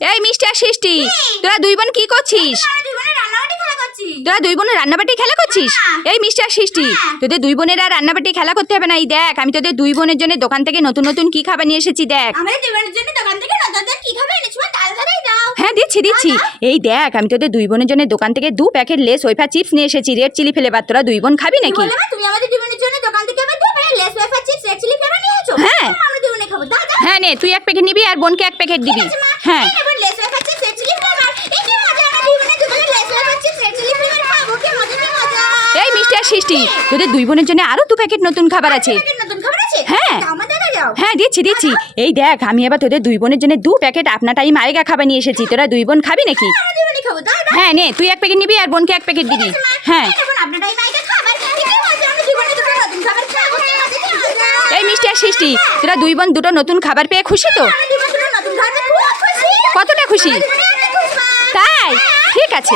এই মিষ্টি আর সৃষ্টি তোরা দুই বোন কি করছিস? তোরা দুই বোনের রান্নাবাটি খেলা করছিস? এই মিষ্টি আর সৃষ্টি তোদের দুই বোনের আর রান্নাবাটি খেলা করতে হবে না এই দেখ আমি তোদের দুই বোনের জন্য দোকান থেকে নতুন নতুন কি খাবার নিয়ে এসেছি দেখ। হ্যাঁ দিচ্ছি দিচ্ছি। এই দেখ আমি তোদের দুই বোনের জন্য দোকান থেকে দু প্যাকেট লেস ওইফা চিপস নিয়ে এসেছি রেড চিলি ফ্লেভার। তোরা দুই বোন খাবি নাকি? তুমি আমাদের জীবনের জন্য দোকান থেকে আবার দু packet Lay's wafer chips red chilli flavour নিয়ে এসেছ? হ্যাঁ। হ্যাঁ নে তুই এক প্যাকেট নিবি আর বোনকে এক প্যাকেট দিবি। হ্যাঁ। এই আর সৃষ্টি তোদের দুই বোনের জন্য আরও দু প্যাকেট নতুন খাবার আছে। হ্যাঁ। হ্যাঁ দিচ্ছি দিচ্ছি। এই দেখ আমি এবার তোদের দুই বোনের জন্য দু প্যাকেট আপনা টাইম আয়েগা খাবার নিয়ে এসেছি। তোরা দুই বোন খাবি নাকি? দাও হ্যাঁ নে তুই এক প্যাকেট নিবি আর বোনকে এক প্যাকেট দিবি। হ্যাঁ। মজা এই মিষ্টি আর সৃষ্টি তোরা দুই বোন দুটো নতুন খাবার পেয়ে খুশি তো? কতটা খুশি। তাই ঠিক আছে